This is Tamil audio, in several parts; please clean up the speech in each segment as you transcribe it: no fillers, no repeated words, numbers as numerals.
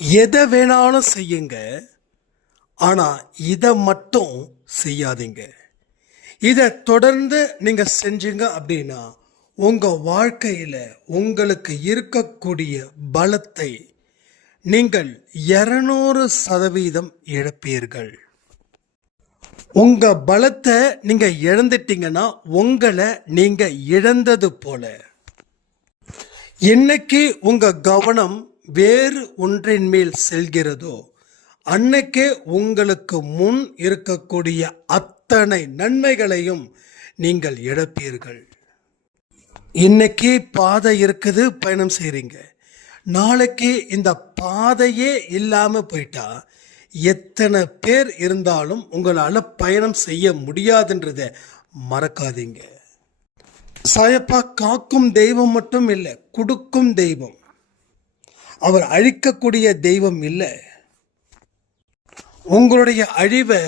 எதை வேணாலும் செய்யுங்க, ஆனால் இதை மட்டும் செய்யாதீங்க. இதை தொடர்ந்து நீங்கள் செஞ்சீங்க அப்படின்னா உங்கள் வாழ்க்கையில் உங்களுக்கு இருக்கக்கூடிய பலத்தை நீங்கள் 200% இழப்பீர்கள். உங்கள் பலத்தை நீங்கள் இழந்துட்டீங்கன்னா உங்களை நீங்கள் இழந்தது போல. என்னைக்கு உங்கள் கவனம் வேறு ஒன்றின் மேல் செல்கிறதோ அன்னைக்கே உங்களுக்கு முன் இருக்கக்கூடிய அத்தனை நன்மைகளையும் நீங்கள் இழப்பீர்கள். இன்னைக்கு பாதை இருக்குது, பயணம் செய்கிறீங்க. நாளைக்கு இந்த பாதையே இல்லாமல் போயிட்டா எத்தனை பேர் இருந்தாலும் உங்களால் பயணம் செய்ய முடியாதுன்றதை மறக்காதீங்க. சாயப்பா காக்கும் தெய்வம் மட்டும் இல்லை, கொடுக்கும் தெய்வம். அவர் அழிக்கக்கூடிய தெய்வம் இல்லை. உங்களுடைய அழிவை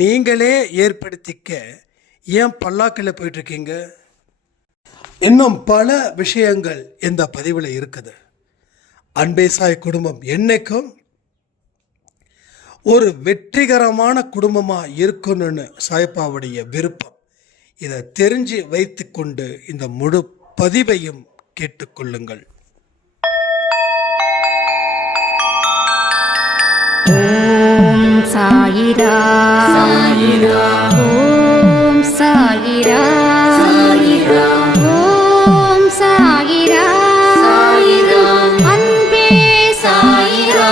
நீங்களே ஏற்படுத்திக்க ஏன் பல்லாக்கில் போயிட்டு இருக்கீங்க? இன்னும் பல விஷயங்கள் இந்த பதிவில் இருக்குது. அன்பே சாய் குடும்பம் என்னைக்கும் ஒரு வெற்றிகரமான குடும்பமாக இருக்கணும்னு சாயப்பாவுடைய விருப்பம். இதை தெரிஞ்சு வைத்து கொண்டு இந்த முழு பதிவையும் கேட்டுக்கொள்ளுங்கள். ஓம் சாயிரா சாயிரா, ஓம் சாயிரா சாயிரா, ஓம் சாயிரா சாயிரா, அன்பே சாயிரா,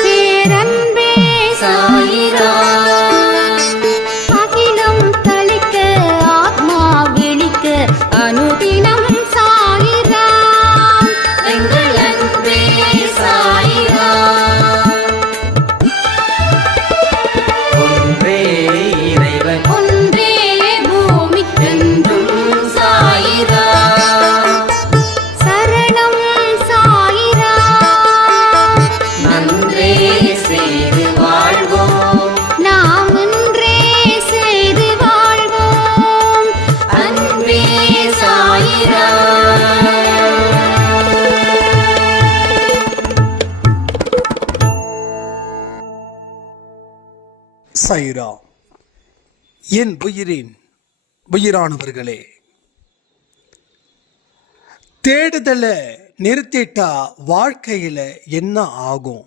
பேரன்பே சாயிரா, அகிலம் தளிக்க ஆத்மா விழிக்க அனுதினம் சாயிரா, எங்கள் அன்பே சாயிரா. ஒன்றே பூமிக்கென்றும் சாயிரா, சரணம் சாயிரா, நன்றே செய்து வாழ்வோம், நாம் ஒன்றே செய்து வாழ்வோம், அன்பே சாயிரா. சாயிரா. என் உயிரானவர்களே, தேடுதலை நிறுத்திட்டா வாழ்க்கையில் என்ன ஆகும்?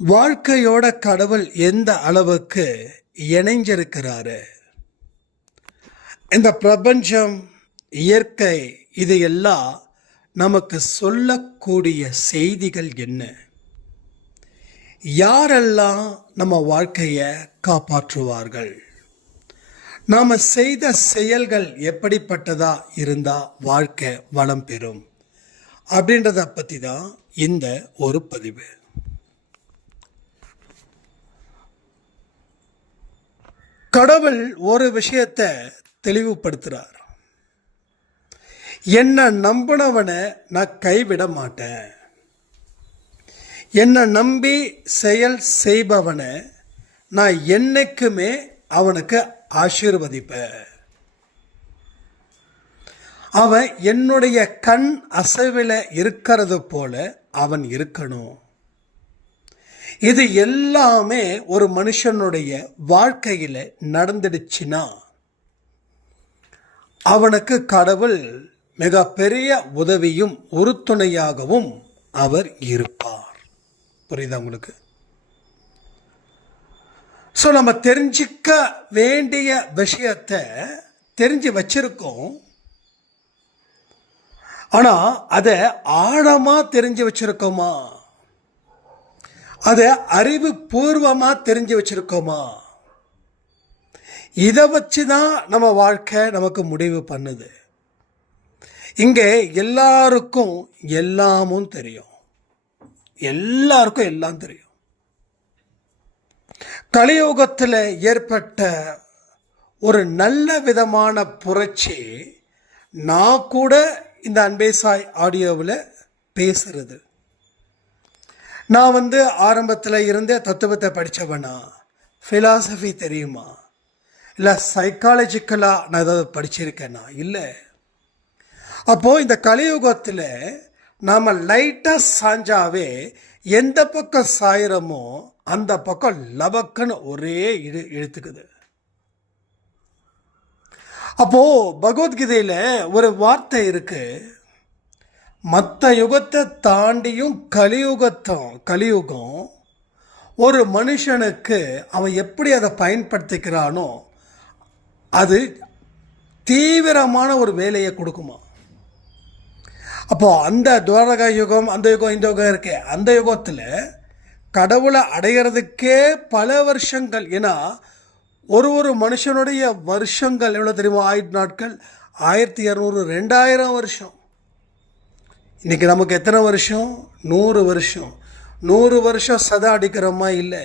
வாழ்க்கையோட கடவுள் எந்த அளவுக்கு இணைஞ்சிருக்கிறாரு? இந்த பிரபஞ்சம், இயற்கை, இதையெல்லாம் நமக்கு சொல்லக்கூடிய செய்திகள் என்ன? யாரெல்லாம் நம்ம வாழ்க்கையை காப்பாற்றுவார்கள்? நாம் செய்த செயல்கள் எப்படிப்பட்டதா இருந்தால் வாழ்க்கை வளம் பெறும் அப்படின்றத பற்றி தான் இந்த ஒரு பதிவு. கடவுள் ஒரு விஷயத்தை தெளிவுபடுத்துகிறார். என்னை நம்பினவனை நான் கைவிட மாட்டேன். என்னை நம்பி செயல் செய்பவனை நான் என்னைக்குமே அவனுக்கு ஆசீர்வதிப்பேன். அவன் என்னுடைய கண் அசைவில் இருக்கிறது போல அவன் இருக்கணும். இது எல்லாமே ஒரு மனுஷனுடைய வாழ்க்கையில் நடந்துடுச்சுன்னா அவனுக்கு கடவுள் மிகப்பெரிய உதவியும் உறுதுணையாகவும் அவர் இருப்பார். புரியுதா உங்களுக்கு? ஸோ நம்ம தெரிஞ்சிக்க வேண்டிய விஷயத்தை தெரிஞ்சு வச்சிருக்கோம். ஆனால் அதை ஆழமாக தெரிஞ்சு வச்சிருக்கோமா? அதை அறிவு பூர்வமாக தெரிஞ்சு வச்சிருக்கோமா? இதை வச்சு தான் நம்ம வாழ்க்கை நமக்கு முடிவு பண்ணுது. இங்கே எல்லாருக்கும் எல்லாமும் தெரியும். எல்லாருக்கும் எல்லாம் தெரியும். கலியுகத்தில் ஏற்பட்ட ஒரு நல்ல விதமான புரட்சி நான் கூட இந்த அன்பே சாய் ஆடியோவில் பேசுறது. நான் ஆரம்பத்தில் இருந்தே தத்துவத்தை படித்தவனா, ஃபிலாசபி தெரியுமா, இல்லை சைக்காலஜிக்கலாக நான் ஏதாவது படிச்சிருக்கேன்னா? இல்லை. அப்போது இந்த கலியுகத்தில் நாம் லைட்டாக சாஞ்சாவே எந்த பக்கம் சாயிரமோ அந்த பக்கம் லபக்குன்னு ஒரே இழுத்துக்குது. அப்போது பகவத்கீதையில் ஒரு வார்த்தை இருக்கு, மற்ற யுகத்தை தாண்டியும் கலியுகம் ஒரு மனுஷனுக்கு அவன் எப்படி அதை பயன்படுத்திக்கிறானோ அது தீவிரமான ஒரு வேலையை கொடுக்குமா. அப்போது அந்த துவாரகா யுகம், அந்த யுகம், இந்த யுகம் இருக்கே, அந்த யுகத்தில் கடவுளை அடைகிறதுக்கே பல வருஷங்கள். ஏன்னா ஒரு மனுஷனுடைய வருஷங்கள் எவ்வளோ தெரியுமா? 1000 நாட்கள், 1200, 2000 வருஷம். இன்றைக்கி நமக்கு எத்தனை வருஷம்? 100 வருஷம். 100 வருஷம் சதா அடிக்கிறோமா? இல்லை.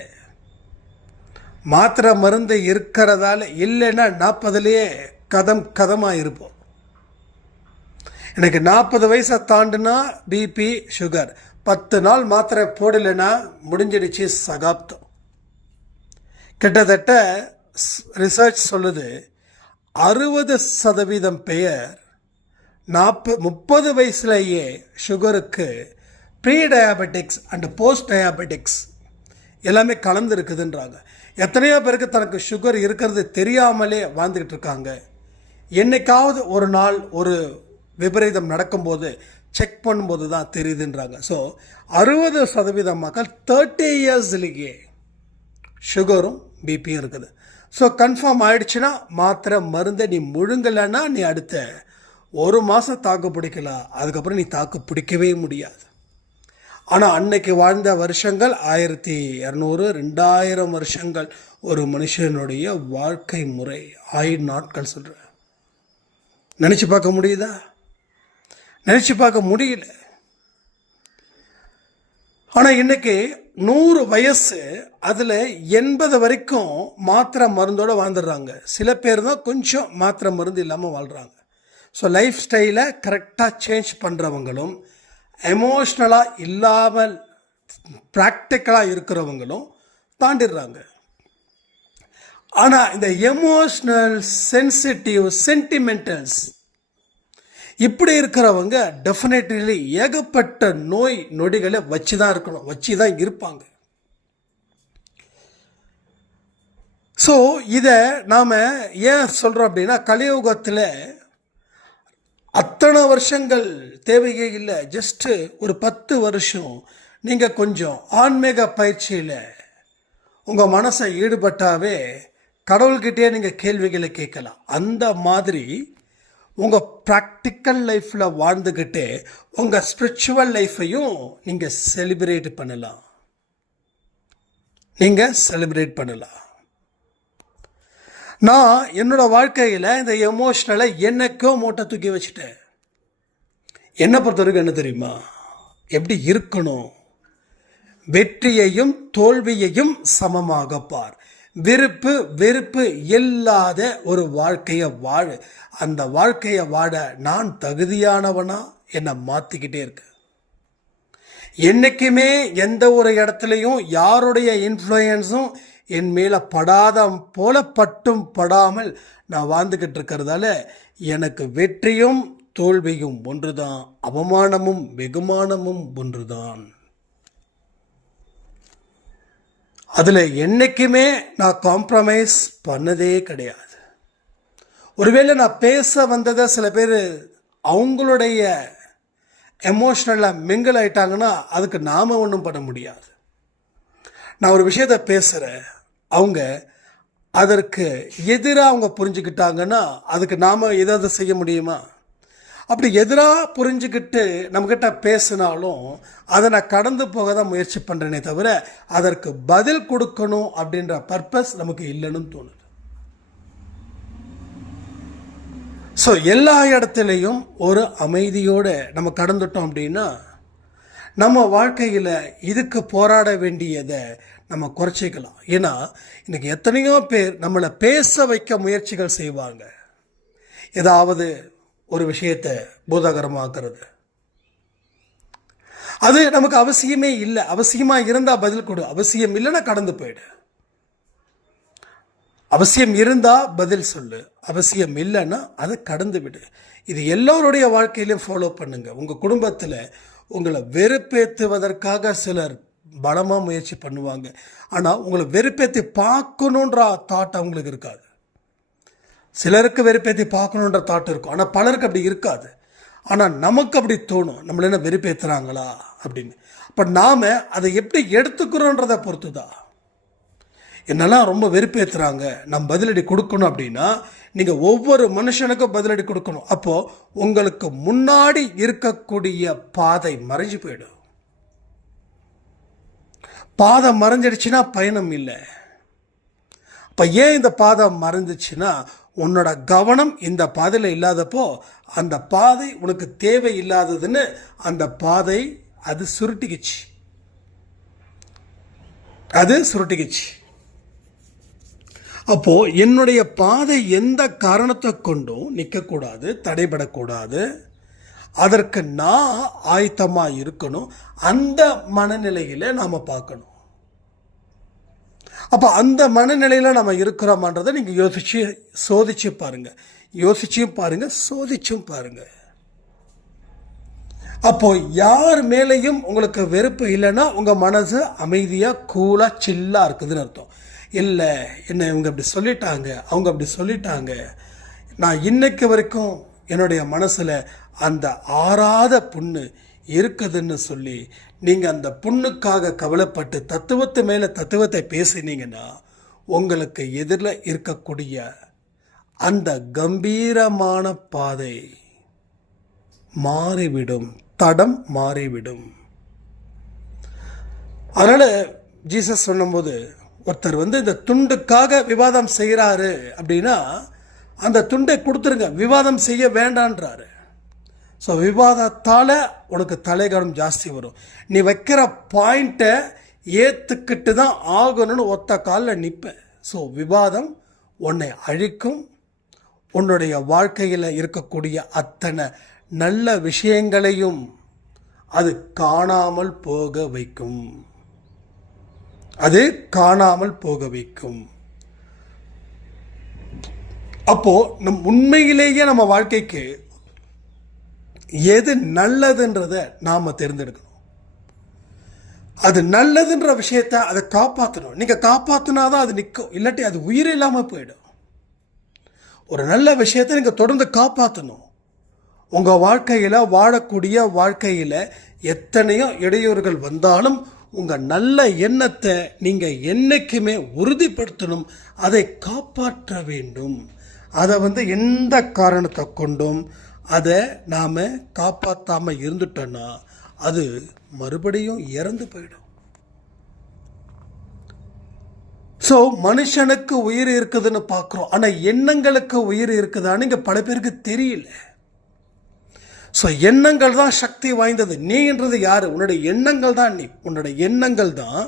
மாத்திரை மருந்து இருக்கிறதால, இல்லைன்னா 40லேயே கதமாக இருப்போம். எனக்கு 40 வயசை தாண்டுனா பிபி சுகர், 10 நாள் மாத்திரை போடலைன்னா முடிஞ்சிடுச்சு சகாப்தம். கிட்டத்தட்ட ரிசர்ச் சொல்லுது 60% பேர் 30 வயசுலேயே சுகருக்கு pre diabetics and post diabetics எல்லாமே கலந்து இருக்குதுன்றாங்க. எத்தனையோ பேருக்கு தனக்கு சுகர் இருக்கிறது தெரியாமலே வாழ்ந்துக்கிட்டு இருக்காங்க. என்னைக்காவது ஒரு நாள் ஒரு விபரீதம் நடக்கும்போது செக் பண்ணும்போது தான் தெரியுதுன்றாங்க. ஸோ 60% மக்கள் 30 இயர்ஸ்லேயே சுகரும் பிபியும் இருக்குது. ஸோ கன்ஃபார்ம் ஆயிடுச்சுன்னா மாத்திரை மருந்தை நீ முழுங்கலைன்னா நீ அடுத்த 1 மாதம் தாக்கு பிடிக்கலாம், அதுக்கப்புறம் நீ தாக்கு பிடிக்கவே முடியாது. ஆனால் அன்னைக்கு வாழ்ந்த வருஷங்கள் 1200, 2000 வருஷங்கள் ஒரு மனுஷனுடைய வாழ்க்கை முறை. 1000 நாட்கள் சொல்கிறேன். நினச்சி பார்க்க முடியுதா? நினச்சி பார்க்க முடியல. ஆனால் இன்னைக்கு 100 வயசு, அதில் 80 வரைக்கும் மாத்திரை மருந்தோடு வாழ்ந்துடுறாங்க. சில பேர் தான் கொஞ்சம் மாத்திரை மருந்து இல்லாமல் வாழ்கிறாங்க. ஸோ லைஃப் ஸ்டைலை கரெக்டாக சேஞ்ச் பண்ணுறவங்களும், எமோஷ்னலாக இல்லாமல் ப்ராக்டிக்கலாக இருக்கிறவங்களும் தாண்டிடுறாங்க. ஆனால் இந்த எமோஷ்னல், சென்சிட்டிவ், சென்டிமெண்டல்ஸ் இப்படி இருக்கிறவங்க டெஃபினெட்லி ஏகப்பட்ட நோய் நொடிகளை வச்சு தான் இருக்கணும், வச்சு தான் இருப்பாங்க. ஸோ இதை நாம் ஏன் சொல்கிறோம் அப்படின்னா, கலியுகத்தில் அத்தனை வருஷங்கள் தேவையே இல்லை. ஜஸ்ட்டு ஒரு 10 வருஷம் நீங்கள் கொஞ்சம் ஆன்மீக பயிற்சியில் உங்கள் மனசை ஈடுபட்டாவே கடவுள்கிட்டே நீங்கள் கேள்விகளை கேட்கலாம். அந்த மாதிரி உங்கள் ப்ராக்டிக்கல் லைஃப்பில் வாழ்ந்துக்கிட்டு உங்கள் ஸ்பிரிச்சுவல் லைஃப்பையும் நீங்கள் செலிப்ரேட் பண்ணலாம். நான் என்னோடய வாழ்க்கையில் இந்த எமோஷ்னலை என்னைக்கோ மூட்டை தூக்கி வச்சுட்டேன். என்னை பொறுத்த வரைக்கும் என்ன தெரியுமா? எப்படி இருக்கணும்? வெற்றியையும் தோல்வியையும் சமமாக பார். விருப்பு வெறுப்பு இல்லாத ஒரு வாழ்க்கையை வாழ. அந்த வாழ்க்கையை வாழ நான் தகுதியானவனா என்னை மாற்றிக்கிட்டே இருக்கு. என்றைக்குமே எந்த ஒரு இடத்துலையும் யாருடைய இன்ஃப்ளூயன்ஸும் என் மேலே படாத போல பட்டும் படாமல் நான் வாழ்ந்துக்கிட்டு இருக்கிறதால எனக்கு வெற்றியும் தோல்வியும் ஒன்றுதான், அவமானமும் வெகுமானமும் ஒன்றுதான். அதில் என்றைக்குமே நான் காம்ப்ரமைஸ் பண்ணதே கிடையாது. ஒருவேளை நான் பேச வந்ததை சில பேர் அவங்களுடைய எமோஷ்னலாக மிங்கிள் ஆயிட்டாங்கன்னா அதுக்கு நாம் ஒன்றும் பண்ண முடியாது. நான் ஒரு விஷயத்தை பேசுகிறேன், அவங்க அதற்கு எதிராக அவங்க புரிஞ்சுக்கிட்டாங்கன்னா அதுக்கு நாம் ஏதாவது செய்ய முடியுமா? அப்படி எதிராக புரிஞ்சுக்கிட்டு நம்மக்கிட்ட பேசினாலும் அதை நான் கடந்து போக தான் முயற்சி பண்ணுறேனே தவிர அதற்கு பதில் கொடுக்கணும் அப்படின்ற பர்பஸ் நமக்கு இல்லைன்னு தோணுது. ஸோ எல்லா இடத்துலையும் ஒரு அமைதியோடு நம்ம கடந்துட்டோம் அப்படின்னா நம்ம வாழ்க்கையில் இதுக்கு போராட வேண்டியதை நம்ம குறைச்சிக்கலாம். ஏன்னா இன்றைக்கி எத்தனையோ பேர் நம்மளை பேச வைக்க முயற்சிகள் செய்வாங்க. ஏதாவது ஒரு விஷயத்தை பூதாகரமாக்குறது, அது நமக்கு அவசியமே இல்லை. அவசியமாக இருந்தால் பதில் கொடு, அவசியம் இல்லைன்னா கடந்து போயிடு. அவசியம் இருந்தால் பதில் சொல்லு, அவசியம் இல்லைன்னா அதை கடந்து விடு. இது எல்லோருடைய வாழ்க்கையிலையும் ஃபாலோ பண்ணுங்க. உங்கள் குடும்பத்தில் உங்களை வெறுப்பேற்றுவதற்காக சிலர் பலமாக முயற்சி பண்ணுவாங்க. ஆனால் உங்களை வெறுப்பேற்றி பார்க்கணுன்ற தாட் அவங்களுக்கு இருக்காது. சிலருக்கு வெறுப்பேற்றி பார்க்கணுன்ற தாட் இருக்கும், ஆனால் பலருக்கு அப்படி இருக்காது. ஆனால் நமக்கு அப்படி தோணும், நம்மள என்ன வெறுப்பேற்றுறாங்களா அப்படின்னு. அப்போ நாம் அதை எப்படி எடுத்துக்கிறோன்றதை பொறுத்து தான். என்னெல்லாம் ரொம்ப வெறுப்பேற்றுறாங்க, நம்ம பதிலடி கொடுக்கணும் அப்படின்னா நீங்கள் ஒவ்வொரு மனுஷனுக்கும் பதிலடி கொடுக்கணும். அப்போது உங்களுக்கு முன்னாடி இருக்கக்கூடிய பாதை மறைஞ்சு போயிடும். பாதை மறைஞ்சிடுச்சுன்னா பயணம் இல்லை. இப்போ ஏன் இந்த பாதை மறைஞ்சிச்சுன்னா உன்னோட கவனம் இந்த பாதையில் இல்லாதப்போ அந்த பாதை உனக்கு தேவை இல்லாததுன்னு அந்த பாதை அது சுருட்டிக்குச்சு. அப்போது என்னுடைய பாதை எந்த காரணத்தை கொண்டும் நிற்கக்கூடாது, தடைபடக்கூடாது. அதற்கு நான் ஆயத்தமாக இருக்கணும். அந்த மனநிலையில் நாம் பார்க்கணும். அப்போ அந்த மனநிலையில் நம்ம இருக்கிறோமான்றதை நீங்கள் சோதிச்சு பாருங்கள். யோசிச்சும் பாருங்கள், சோதிச்சும் பாருங்கள். அப்போ யார் மேலேயும் உங்களுக்கு வெறுப்பு இல்லைன்னா உங்கள் மனசு அமைதியாக கூலாக சில்லாக இருக்குதுன்னு அர்த்தம். இல்லை என்ன இவங்க அப்படி சொல்லிட்டாங்க, அவங்க அப்படி சொல்லிட்டாங்க, நான் இன்னைக்கு வரைக்கும் என்னுடைய மனசில் அந்த ஆறாத புண்ணு இருக்குதுன்னு சொல்லி நீங்கள் அந்த புண்ணுக்காக கவலைப்பட்டு தத்துவத்து மேலே தத்துவத்தை பேசினீங்கன்னா உங்களுக்கு எதிரில் இருக்கக்கூடிய அந்த கம்பீரமான பாதை மாறிவிடும், தடம் மாறிவிடும். அதனால் ஜீசஸ் சொல்லும்போது ஒருத்தர் இந்த துண்டுக்காக விவாதம் செய்கிறாரு அப்படின்னா அந்த துண்டை கொடுத்துருங்க, விவாதம் செய்ய வேண்டான்றாரு. ஸோ விவாதத்தால் உனக்கு தலைகனம் ஜாஸ்தி வரும். நீ வைக்கிற பாயிண்ட்டை ஏற்றுக்கிட்டு தான் ஆகணும்னு ஒத்த காலில் நிற்பேன். ஸோ விவாதம் உன்னை அழிக்கும். உன்னுடைய வாழ்க்கையில் இருக்கக்கூடிய அத்தனை நல்ல விஷயங்களையும் அது காணாமல் போக வைக்கும். அப்போ உண்மையிலேயே நம்ம வாழ்க்கைக்கு எது நல்லதுன்றதை நாம தேர்ந்தெடுக்கணும். அது நல்லதுன்ற விஷயத்தை அதை காப்பாற்றணும். நீங்க காப்பாற்றினாதான் அது நிற்கும், இல்லாட்டி அது உயிர் இல்லாமல் போயிடும். ஒரு நல்ல விஷயத்தை நீங்க தொடர்ந்து காப்பாற்றணும். உங்க வாழ்க்கையில வாழக்கூடிய வாழ்க்கையில எத்தனையோ இடையூறுகள் வந்தாலும் உங்க நல்ல எண்ணத்தை நீங்க என்னைக்குமே உறுதிப்படுத்தணும். அதை காப்பாற்ற வேண்டும். அதை எந்த காரணத்தை கொண்டும் அதை நாம் காப்பாற்றாமல் இருந்துட்டோன்னா அது மறுபடியும் இறந்து போயிடும். ஸோ மனுஷனுக்கு உயிர் இருக்குதுன்னு பார்க்குறோம், ஆனால் எண்ணங்களுக்கு உயிர் இருக்குதான்னு இங்கே பல பேருக்கு தெரியல. ஸோ எண்ணங்கள் தான் சக்தி வாய்ந்தது. நீன்றது யார்? உன்னுடைய எண்ணங்கள் தான். உன்னுடைய எண்ணங்கள் தான்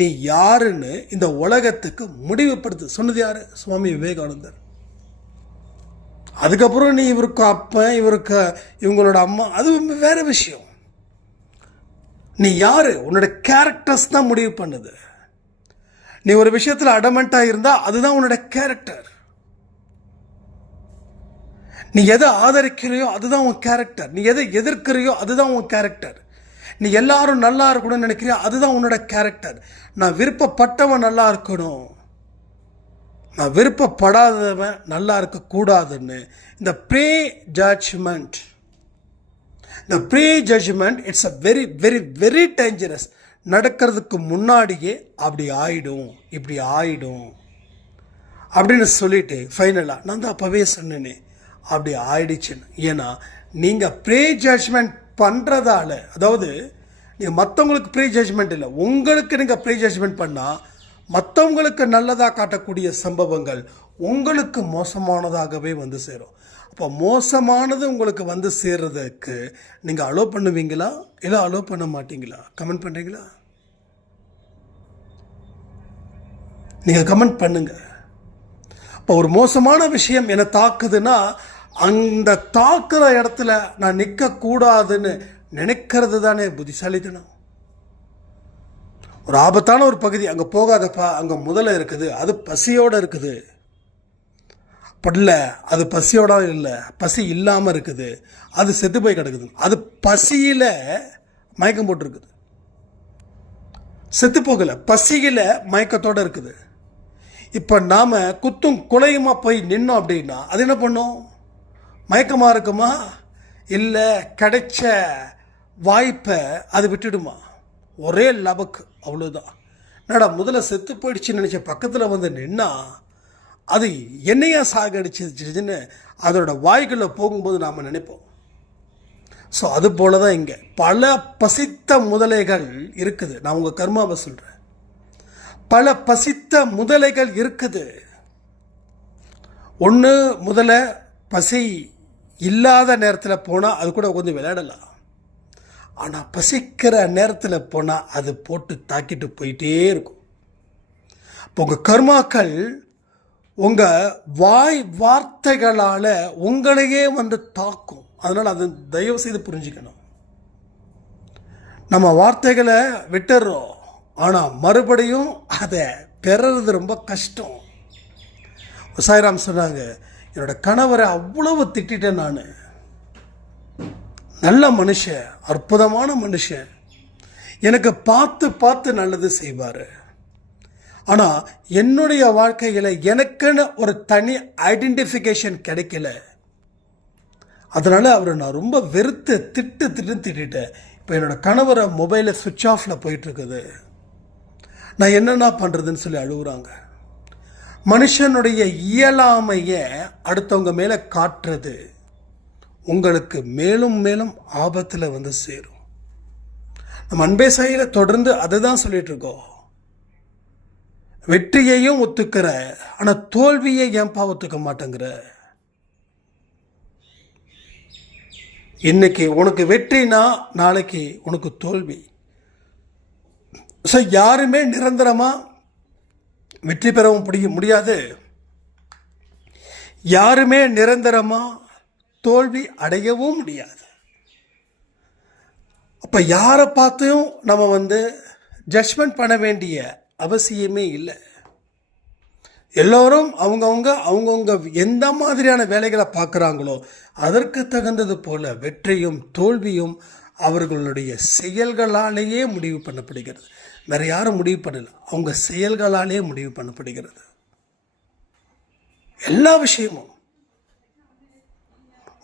நீ யாருன்னு இந்த உலகத்துக்கு முடிவுபடுத்து சொன்னது யாரு? சுவாமி விவேகானந்தர். அதுக்கப்புறம் நீ இவருக்கு அப்பன், இவருக்கு இவங்களோட அம்மா, அது வேற விஷயம். நீ யாரு? உன்னோட கேரக்டர்ஸ் தான் முடிவு பண்ணுது. நீ ஒரு விஷயத்தில் அடமெண்ட்டாக இருந்தால் அதுதான் உன்னோட கேரக்டர். நீ எதை ஆதரிக்கிறையோ அதுதான் உன் கேரக்டர். நீ எதை எதிர்க்கிறையோ அதுதான் உன் கேரக்டர். நீ எல்லாரும் நல்லா இருக்கணும்னு நினைக்கிறியோ அதுதான் உன்னோட கேரக்டர். நான் விருப்பப்பட்டவன் நல்லா இருக்கணும், நான் விருப்பப்படாதவன் நல்லா இருக்கக்கூடாதுன்னு இந்த pre judgment it's a very very very dangerous. நடக்கிறதுக்கு முன்னாடியே அப்படி ஆயிடும், இப்படி ஆயிடும் அப்படின்னு சொல்லிட்டு ஃபைனலாக நான் தான் அப்போவே சொன்னேனே அப்படி ஆயிடுச்சுன்னு. ஏன்னா நீங்கள் ப்ரீ ஜட்ஜ்மெண்ட் பண்ணுறதால, அதாவது நீங்கள் மற்றவங்களுக்கு ப்ரீ ஜட்ஜ்மெண்ட் இல்லை, உங்களுக்கு நீங்கள் ப்ரீ ஜட்ஜ்மெண்ட் பண்ணால் மற்றவங்களுக்கு நல்லதாக காட்டக்கூடிய சம்பவங்கள் உங்களுக்கு மோசமானதாகவே வந்து சேரும். அப்போ மோசமானது உங்களுக்கு வந்து சேர்றதுக்கு நீங்கள் அலோவ் பண்ணுவீங்களா இல்லை அலோவ் பண்ண மாட்டீங்களா? கமெண்ட் பண்ணுறீங்களா? நீங்கள் கமெண்ட் பண்ணுங்க. இப்போ ஒரு மோசமான விஷயம் என்னை தாக்குதுன்னா அந்த தாக்குற இடத்துல நான் நிற்கக்கூடாதுன்னு நினைக்கிறது தானே புத்திசாலித்தனம். ஒரு ஆபத்தான ஒரு பகுதி, அங்கே போகாதப்பா, அங்கே முதல்ல இருக்குது, அது பசியோடு இருக்குது, படல, அது பசியோட இல்லை, பசி இல்லாமல் இருக்குது, அது செத்து போய் கிடக்குது. அது பசியில் மயக்கம் போட்டிருக்குது, செத்து போகலை, பசியில் மயக்கத்தோடு இருக்குது. இப்போ நாம் குத்தும் குலையுமா போய் நின்னோம் அப்படின்னா அது என்ன பண்ணும்? மயக்கமாக இருக்குமா? இல்லை, கிடைச்ச வாய்ப்பை அது விட்டுடுமா? ஒரே லபக்கு, அவ்வளோதான். என்னடா முதல்ல செத்து போயிடுச்சுன்னு நினச்ச பக்கத்தில் வந்து நின்னா அது என்னையா சாகடிச்சிருச்சுன்னு அதோட வாய்க்குள்ளே போகும்போது நாம் நினைப்போம். ஸோ அது போல தான் இங்கே பல பசித்த முதலைகள் இருக்குது. நான் உங்கள் கர்மாவை சொல்கிறேன், பல பசித்த முதலைகள் இருக்குது. ஒன்று, முதல்ல பசி இல்லாத நேரத்தில் போனால் அது கூட கொஞ்சம் விளையாடலாம். ஆனால் பசிக்கிற நேரத்தில் போனால் அது போட்டு தாக்கிட்டு போயிட்டே இருக்கும். இப்போ உங்கள் கர்மாக்கள் உங்கள் வாய் வார்த்தைகளால் உங்களையே வந்து தாக்கும். அதனால் அதை தயவு செய்து புரிஞ்சுக்கணும். நம்ம வார்த்தைகளை விட்டுடுறோம், ஆனால் மறுபடியும் அதை பெறுறது ரொம்ப கஷ்டம். சாய்ராம் சொன்னாங்க, என்னோட கணவரை அவ்வளவு திட்டேன் நான், நல்ல மனுஷன், அற்புதமான மனுஷன், எனக்கு பார்த்து பார்த்து நல்லது செய்வார். ஆனால் என்னுடைய வாழ்க்கையில் எனக்குன்னு ஒரு தனி ஐடென்டிஃபிகேஷன் கிடைக்கல. அதனால் அவரை நான் ரொம்ப வெறுத்து திட்டிட்டேன். இப்போ என்னோடய கணவரை மொபைலில் சுவிட்ச் ஆஃபில் போயிட்டுருக்குது, நான் என்னென்ன பண்ணுறதுன்னு சொல்லி அழுகுறாங்க. மனுஷனுடைய இயலாமையை அடுத்தவங்க மேலே காட்டுறது உங்களுக்கு மேலும் மேலும் ஆபத்தில் வந்து சேரும். நம்ம அன்பே சாயில தொடர்ந்து அதை தான் சொல்லிட்டு இருக்கோம். வெற்றியையும் ஒத்துக்கிற, ஆனால் தோல்வியை ஏன்பா ஒத்துக்க மாட்டேங்கிற? இன்னைக்கு உனக்கு வெற்றினா நாளைக்கு உனக்கு தோல்வி. ஸோ யாருமே நிரந்தரமாக வெற்றி பெறவும் முடியாது, யாருமே நிரந்தரமாக தோல்வி அடையவும் முடியாது. அப்போ யாரை பார்த்தும் நம்ம வந்து ஜட்ஜ்மெண்ட் பண்ண வேண்டிய அவசியமே இல்லை. எல்லோரும் அவங்கவுங்க எந்த மாதிரியான வேலைகளை பார்க்குறாங்களோ அதற்கு தகுந்தது போல வெற்றியும் தோல்வியும் அவர்களுடைய செயல்களாலேயே முடிவு பண்ணப்படுகிறது. வேறு யாரும் முடிவு பண்ணல, அவங்க செயல்களாலே முடிவு பண்ணப்படுகிறது எல்லா விஷயமும்.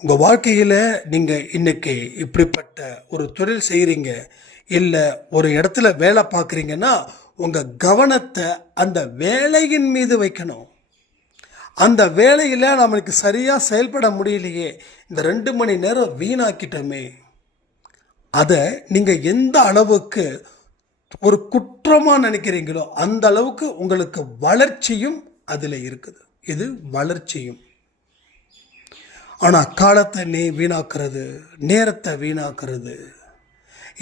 உங்கள் வாழ்க்கையில் நீங்கள் இன்னைக்கு இப்படிப்பட்ட ஒரு தொழில் செய்கிறீங்க, இல்லை ஒரு இடத்துல வேலை பார்க்குறீங்கன்னா உங்கள் கவனத்தை அந்த வேலையின் மீது வைக்கணும். அந்த வேலையில் நம்மளுக்கு சரியாக செயல்பட முடியலையே, இந்த 2 மணி நேரம் வீணாக்கிட்டோமே, அதை நீங்கள் எந்த அளவுக்கு ஒரு குற்றமாக நினைக்கிறீங்களோ அந்த அளவுக்கு உங்களுக்கு வளர்ச்சியும் அதில் இருக்குது. இது வளர்ச்சியும். ஆனால் காலத்தை வீணாக்குறது, நேரத்தை வீணாக்குறது,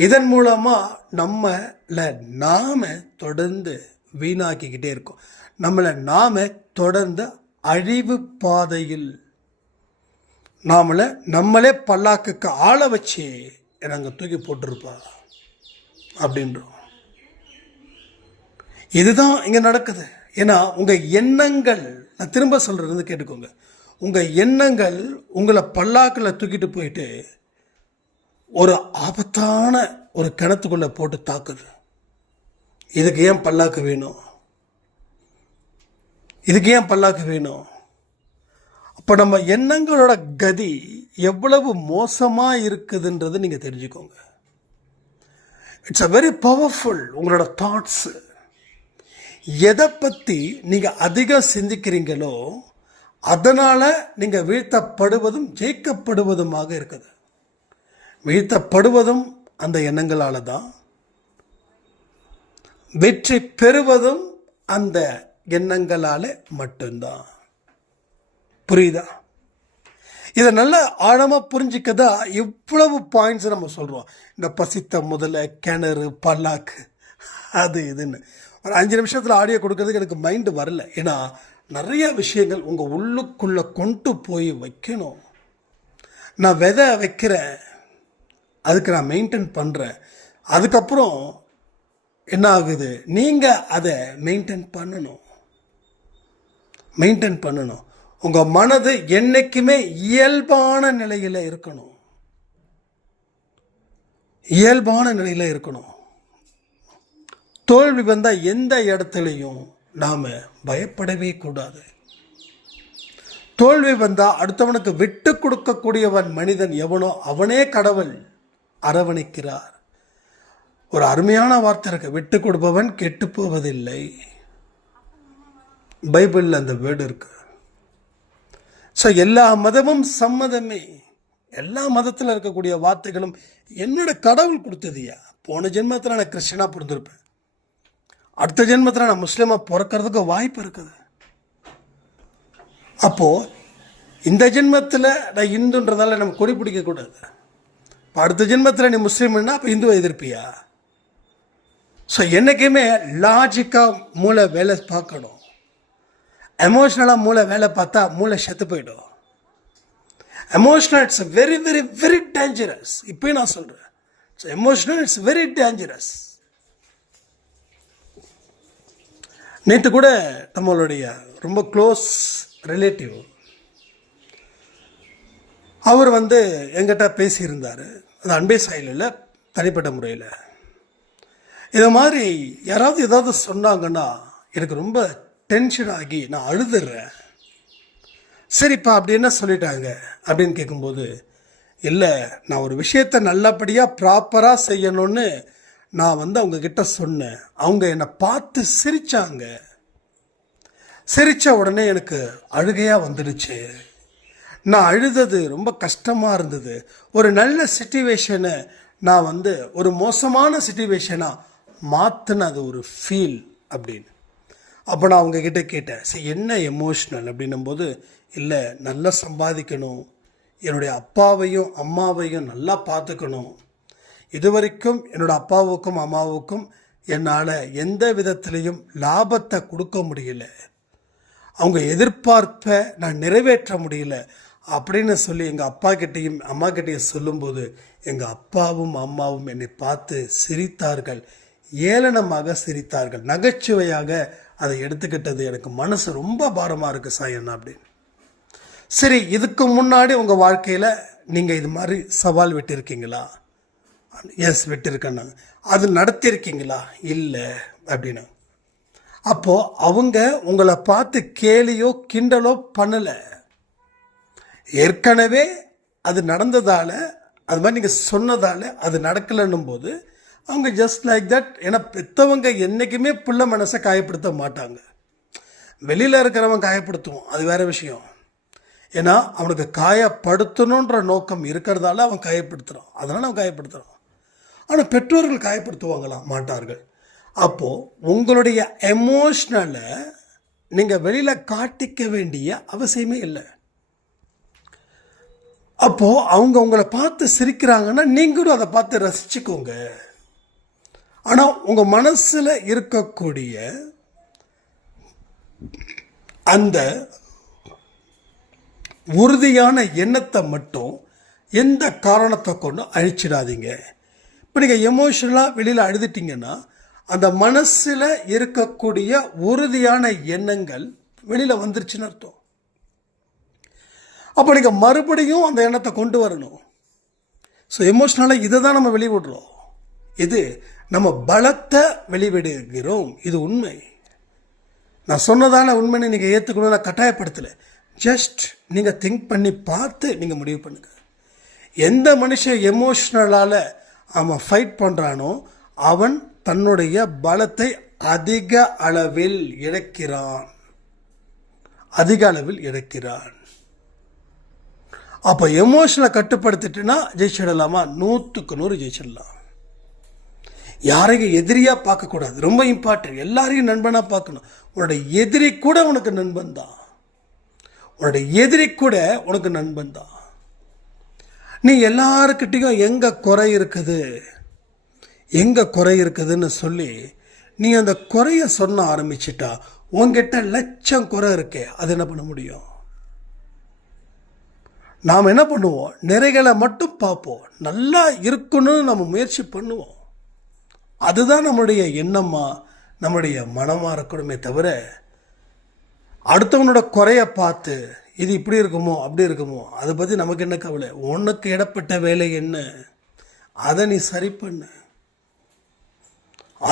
இதன் மூலமாக நம்மளை நாம் தொடர்ந்து வீணாக்கிக்கிட்டே இருக்கோம். நம்மளை நாம் தொடர்ந்து அழிவு பாதையில் நம்மளே பல்லாக்குக்கு ஆளை வச்சு நாங்கள் தூக்கி போட்டிருப்பா அப்படின்றோம். இதுதான் இங்கே நடக்குது. ஏன்னா உங்கள் எண்ணங்கள், நான் திரும்ப சொல்கிறது கேட்டுக்கோங்க, உங்கள் எண்ணங்கள் உங்களை பல்லாக்கில் தூக்கிட்டு போயிட்டு ஒரு ஆபத்தான ஒரு கிணத்துக்குள்ளே போட்டு தாக்குது. இதுக்கு ஏன் பல்லாக்கு வேணும்? இதுக்கு ஏன் பல்லாக்கு வேணும்? அப்போ நம்ம எண்ணங்களோட கதி எவ்வளவு மோசமாக இருக்குதுன்றது நீங்கள் தெரிஞ்சுக்கோங்க. It's a very powerful. உங்களோட தாட்ஸு எதை பற்றி நீங்கள் அதிகம் சிந்திக்கிறீங்களோ அதனால் நீங்கள் வீழ்த்தப்படுவதும் ஜெயிக்கப்படுவதுமாக இருக்குது. வீழ்த்தப்படுவதும் அந்த எண்ணங்களால் தான், வெற்றி பெறுவதும் அந்த எண்ணங்களால் மட்டும்தான். புரியுதா? இதை நல்லா ஆழமாக புரிஞ்சிக்கதா இவ்வளவு பாயிண்ட்ஸ் நம்ம சொல்கிறோம். இந்த பசித்த முதல்ல, கிணறு, பல்லாக்கு, அது இதுன்னு ஒரு 5 நிமிஷத்தில் ஆடியோ கொடுக்கறதுக்கு எனக்கு மைண்டு வரல. ஏன்னா நிறைய விஷயங்கள் உங்கள் உள்ளுக்குள்ளே கொண்டு போய் வைக்கணும். நான் விதை வைக்கிறேன், அதுக்கு நான் மெயின்டைன் பண்ணுறேன். அதுக்கப்புறம் என்ன ஆகுது? நீங்கள் அதை மெயின்டைன் பண்ணணும். உங்கள் மனது என்னைக்குமே இயல்பான நிலையில் இருக்கணும். இயல்பான நிலையில் இருக்கணும். தோல்வி வந்தால் எந்த இடத்துலையும் நாம் பயப்படவே கூடாது. தோல்வி வந்தால் அடுத்தவனுக்கு விட்டு கொடுக்கக்கூடியவன் மனிதன் எவனோ அவனே கடவுள் அரவணைக்கிறார். ஒரு அருமையான வார்த்தை இருக்கு, விட்டு கொடுப்பவன் கெட்டு போவதில்லை. பைபிளில் அந்த வேர்டு இருக்கு. ஸோ எல்லா மதமும் சம்மதமே. எல்லா மதத்தில் இருக்கக்கூடிய வார்த்தைகளும் என்னோட கடவுள் கொடுத்ததுயா. போன ஜென்மத்தில் நான் கிறிஸ்டியனாக பிறந்திருப்பேன், அடுத்த ஜென்மத்தில் நான் முஸ்லீமாக பிறக்கிறதுக்கு வாய்ப்பு இருக்குது. அப்போது இந்த ஜென்மத்தில் நான் இந்துன்றதால நம்ம கொடி பிடிக்கக்கூடாது. இப்போ அடுத்த ஜென்மத்தில் நீ முஸ்லீம்னா அப்போ இந்துவை எதிர்ப்பியா? ஸோ என்றைக்குமே லாஜிக்காக மூளை வேலை பார்க்கணும். எமோஷ்னலாக மூளை வேலை பார்த்தா மூளை செத்து போயிடும். Emotional it's very very very dangerous. இப்போயும் நான் சொல்கிறேன், so emotional it's very dangerous. நேற்று கூட நம்மளுடைய ரொம்ப க்ளோஸ் ரிலேட்டிவ் அவர் எங்கிட்ட பேசியிருந்தார். அது அன்பே சாயலில் தனிப்பட்ட முறையில். இதை மாதிரி யாராவது ஏதாவது சொன்னாங்கன்னா எனக்கு ரொம்ப டென்ஷன் ஆகி நான் அழுதுறேன். சரிப்பா அப்படி என்ன சொல்லிட்டாங்க அப்படின்னு கேட்கும்போது, இல்லை நான் ஒரு விஷயத்தை நல்லபடியாக ப்ராப்பராக செய்யணும்னு நான் அவங்கக்கிட்ட சொன்னேன். அவங்க என்னை பார்த்து சிரித்தாங்க. சிரித்த உடனே எனக்கு அழுகையாக வந்துடுச்சு. நான் அழுதது ரொம்ப கஷ்டமாக இருந்தது. ஒரு நல்ல சிச்சுவேஷனை நான் ஒரு மோசமான சிச்சுவேஷனாக மாற்றினது ஒரு ஃபீல் அப்படின்னு. அப்போ நான் அவங்கக்கிட்ட கேட்டேன், சரி என்ன எமோஷ்னல் அப்படின்னும்போது, இல்லை நல்லா சம்பாதிக்கணும், என்னுடைய அப்பாவையும் அம்மாவையும் நல்லா பார்த்துக்கணும். இது வரைக்கும் என்னோடய அப்பாவுக்கும் அம்மாவுக்கும் என்னால் எந்த விதத்துலேயும் லாபத்தை கொடுக்க முடியல, அவங்க எதிர்பார்ப்பை நான் நிறைவேற்ற முடியல அப்படின்னு சொல்லி எங்கள் அப்பா கிட்டேயும் அம்மா கிட்டேயும் சொல்லும்போது எங்கள் அப்பாவும் அம்மாவும் என்னை பார்த்து சிரித்தார்கள். ஏளனமாக சிரித்தார்கள், நகைச்சுவையாக அதை எடுத்துக்கிட்டது. எனக்கு மனசு ரொம்ப பாரமாக இருக்குது சாயண்ணா அப்படின்னு. சரி, இதுக்கு முன்னாடி உங்கள் வாழ்க்கையில் நீங்கள் இது மாதிரி சவால் விட்டுருக்கீங்களா? எஸ் விட்டுருக்கேண்ணா. அது நடத்தியிருக்கீங்களா? இல்லை அப்படின்னு. அப்போது அவங்க உங்களை பார்த்து கேலியோ கிண்டலோ பண்ணலை. ஏற்கனவே அது நடந்ததால், அது மாதிரி நீங்கள் சொன்னதால் அது நடக்கலைன்னும் போது அவங்க ஜஸ்ட் லைக் தட். ஏன்னா பெற்றவங்க என்றைக்குமே பிள்ளை மனசை காயப்படுத்த மாட்டாங்க. வெளியில் இருக்கிறவன் காயப்படுத்துவோம், அது வேறு விஷயம். ஏன்னா அவனுக்கு காயப்படுத்தணுன்ற நோக்கம் இருக்கிறதால அவன் காயப்படுத்துகிறான், அதனால் அவன் காயப்படுத்துகிறான். ஆனால் பெற்றோர்கள் காயப்படுத்துவாங்களா? மாட்டார்கள். அப்போது உங்களுடைய எமோஷ்னலை நீங்கள் வெளியில் காட்டிக்க வேண்டிய அவசியமே இல்லை. அப்போது அவங்க உங்களை பார்த்து சிரிக்கிறாங்கன்னா நீங்களும் அதை பார்த்து ரசிச்சுக்கோங்க. ஆனால் உங்கள் மனசில் இருக்கக்கூடிய அந்த உறுதியான எண்ணத்தை மட்டும் எந்த காரணத்தை கொண்டு அழிச்சிடாதீங்க. இப்போ நீங்கள் எமோஷனலாக வெளியில் அழுதுட்டிங்கன்னா அந்த மனசில் இருக்கக்கூடிய உறுதியான எண்ணங்கள் வெளியில் வந்துருச்சுன்னு அர்த்தம். அப்போ நீங்கள் மறுபடியும் அந்த எண்ணத்தை கொண்டு வரணும். ஸோ எமோஷ்னலாக இதை தான் நம்ம வெளிவிடுறோம். இது நம்ம பலத்தை வெளிவிடுகிறோம். இது உண்மை. நான் சொன்னதான உண்மைன்னு நீங்கள் ஏற்றுக்கணும், நான் கட்டாயப்படுத்தலை. ஜஸ்ட் நீங்கள் திங்க் பண்ணி பார்த்து நீங்கள் முடிவு பண்ணுங்கள். எந்த மனுஷன் எமோஷ்னலால் அவன் ஃபைட் பண்ணுறானோ அவன் தன்னுடைய பலத்தை அதிக அளவில் இழக்கிறான். அதிக அளவில் இழக்கிறான். அப்போ எமோஷனை கட்டுப்படுத்திட்டுனா ஜெயிச்சிடலாமா? 100க்கு 100 ஜெயிச்சிடலாம். யாரையும் எதிரியாக பார்க்கக்கூடாது, ரொம்ப இம்பார்ட்டன்ட். எல்லாரையும் நண்பனாக பார்க்கணும். உன்னோட எதிரி கூட உனக்கு நண்பன் தான். உன்னோட எதிரி கூட உனக்கு நண்பன் தான். நீ எல்லாருக்கிட்டையும் எங்கே குறை இருக்குது எங்கே குறை இருக்குதுன்னு சொல்லி நீ அந்த குறைய சொன்ன ஆரம்பிச்சிட்டா உங்ககிட்ட லட்சம் குறை இருக்கே, அது என்ன பண்ண முடியும்? நாம் என்ன பண்ணுவோம்? நிறைகளை மட்டும் பார்ப்போம். நல்லா இருக்கணும்னு நம்ம முயற்சி பண்ணுவோம். அதுதான் நம்மளுடைய எண்ணமா, நம்முடைய மனமாக இருக்கணுமே தவிர அடுத்தவனோட குறைய பார்த்து இது இப்படி இருக்குமோ அப்படி இருக்குமோ அதை பற்றி நமக்கு என்ன கவலை? உனக்கு இடப்பட்ட வேலை என்ன, அதை நீ சரி பண்ணு.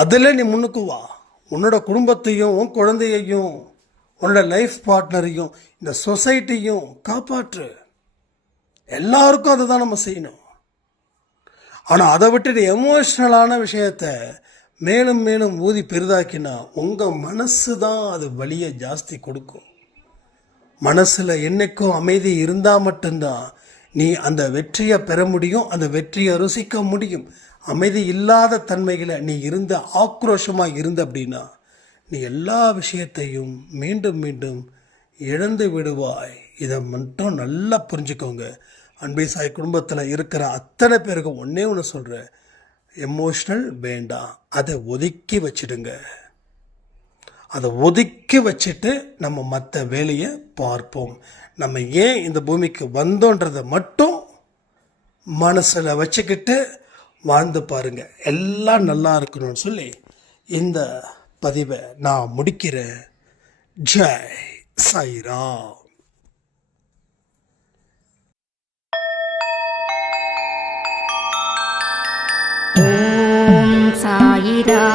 அதில் நீ முன்னுக்கு வா. உன்னோட குடும்பத்தையும் உன் குழந்தையையும் உன்னோட லைஃப் பார்ட்னரையும் இந்த சொசைட்டியும் காப்பாற்று. எல்லாருக்கும் அதை தான் நம்ம செய்யணும். ஆனால் அதை விட்டுட்டு எமோஷ்னலான விஷயத்த மேலும் மேலும் ஊதி பெரிதாக்கினா உங்கள் மனசு தான் அது வலியை ஜாஸ்தி கொடுக்கும். மனசில் என்னைக்கும் அமைதி இருந்தால் மட்டும்தான் நீ அந்த வெற்றியை பெற முடியும், அந்த வெற்றியை ருசிக்க முடியும். அமைதி இல்லாத தன்மைகளை நீ இருந்த, ஆக்ரோஷமாக இருந்த அப்படின்னா நீ எல்லா விஷயத்தையும் மீண்டும் மீண்டும் இழந்து விடுவாய். இதை மட்டும் நல்லா புரிஞ்சுக்கோங்க. அன்பே சாய் குடும்பத்தில் இருக்கிற அத்தனை பேருக்கு ஒன்றே ஒன்று சொல்கிறேன், எமோஷ்னல் வேண்டாம், அதை ஒதுக்கி வச்சிடுங்க. அதை ஒதுக்கி வச்சுட்டு நம்ம மற்ற வேலையை பார்ப்போம். நம்ம ஏன் இந்த பூமிக்கு வந்தோன்றதை மட்டும் மனசில் வச்சுக்கிட்டு வாழ்ந்து பாருங்க. எல்லாம் நல்லா இருக்கணும்னு சொல்லி இந்த பதிவை நான் முடிக்கிறேன். ஜெய் சாய்ராம். ஓம் சாயிரா.